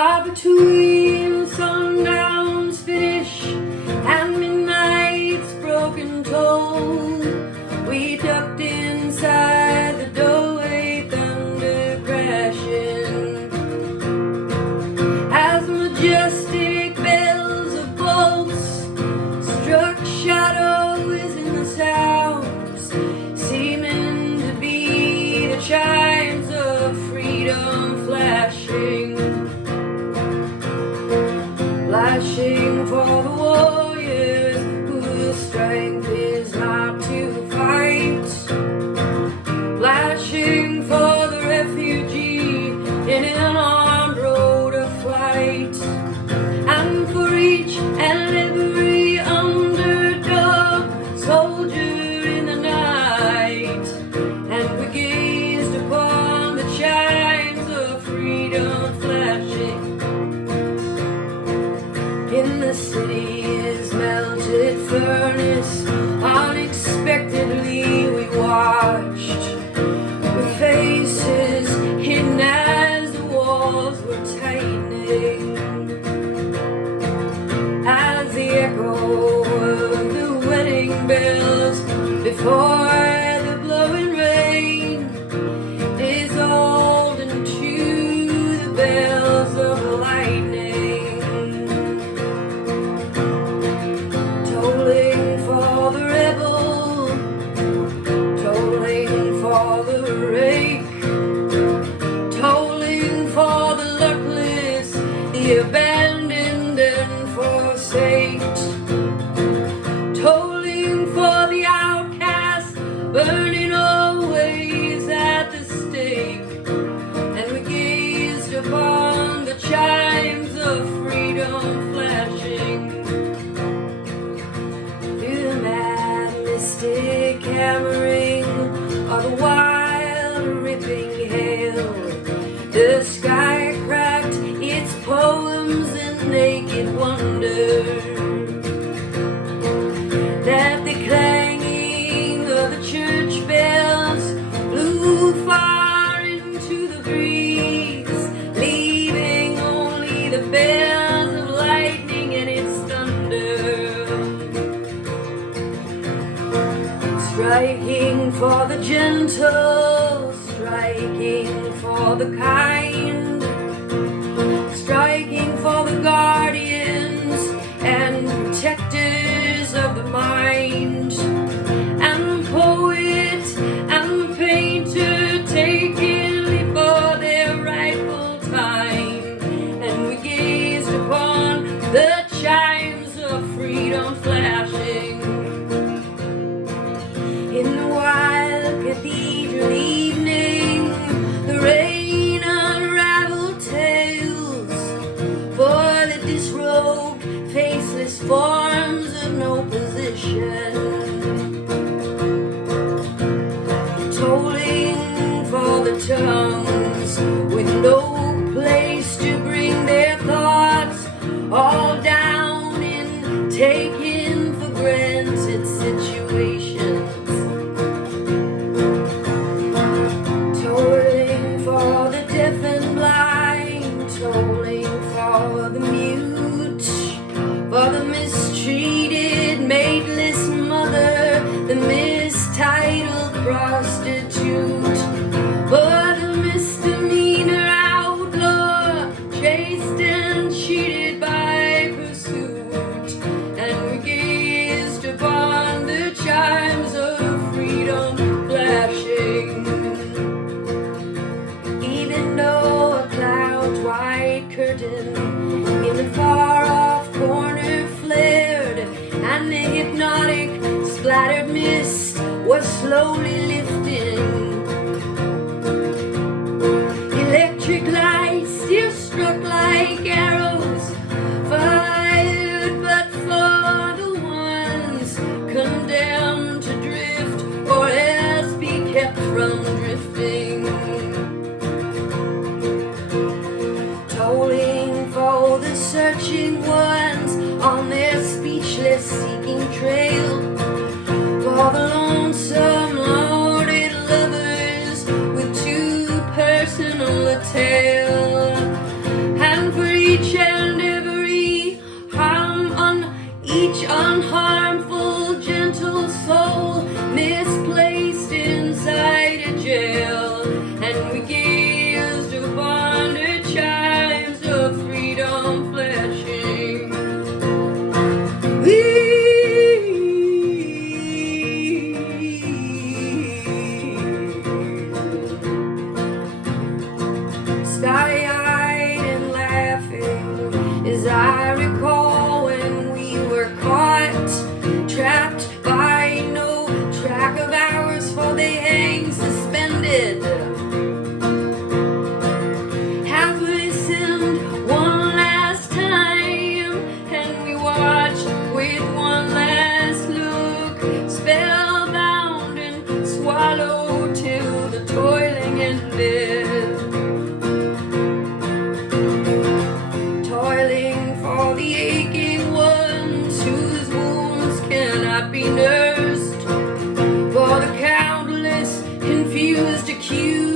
Far between sundown's finish and midnight's broken toll, we ducked inside the doorway, thunder crashing as majestic bells of bolts struck shadows in the sounds, seeming to be the chimes of freedom flashing for the warriors whose strength is not to fight, flashing for the refugee in an armed road of flight, and for each and every underdog soldier in the night. And we gazed upon the chimes of freedom flashing. In the city's melted furnace, unexpectedly we watched, with faces hidden as the walls were tightening, as the echo of the wedding bells before the blowing rain dissolved into the bells of the lightning. Tolling for the rebel, tolling for the rake, tolling for the luckless, the abandoned and forsaked, tolling for the outcast, burning always at the stake. And we gazed upon the chimes of freedom flashing. Hammering of the wild ripping hail, the sky cracked its poems in naked wonder, that the clanging of the church bells blew far into the breeze, leaving only the bells of lightning and its thunder. Striking for the gentle, striking for the kind, striking for the guardians and protectors of the mind, and the poet and the painter taking for their rightful time. And we gazed upon the chimes of freedom flashing. In the wild cathedral evening, the rain unraveled tales for the disrobed, faceless forms of no position, tolling for the tongues with no place to bring their thoughts all down in taken for granted situations. Tolling for the mute, for the mistreated, maidless mother, the mistitled prostitute, for the misdemeanor outlaw, chased and cheated by pursuit. And we gazed upon the chimes of freedom flashing. Even though a cloud's white curtain in the far-off corner flared, and the hypnotic splattered mist was slowly lifting, electric lights still struck like arrows, fired but for the ones condemned to drift or else be kept from drifting. Tolling for the searching ones on their speechless seeking trail, for the lonesome loaded lovers with too personal a tale, and for confused, accused.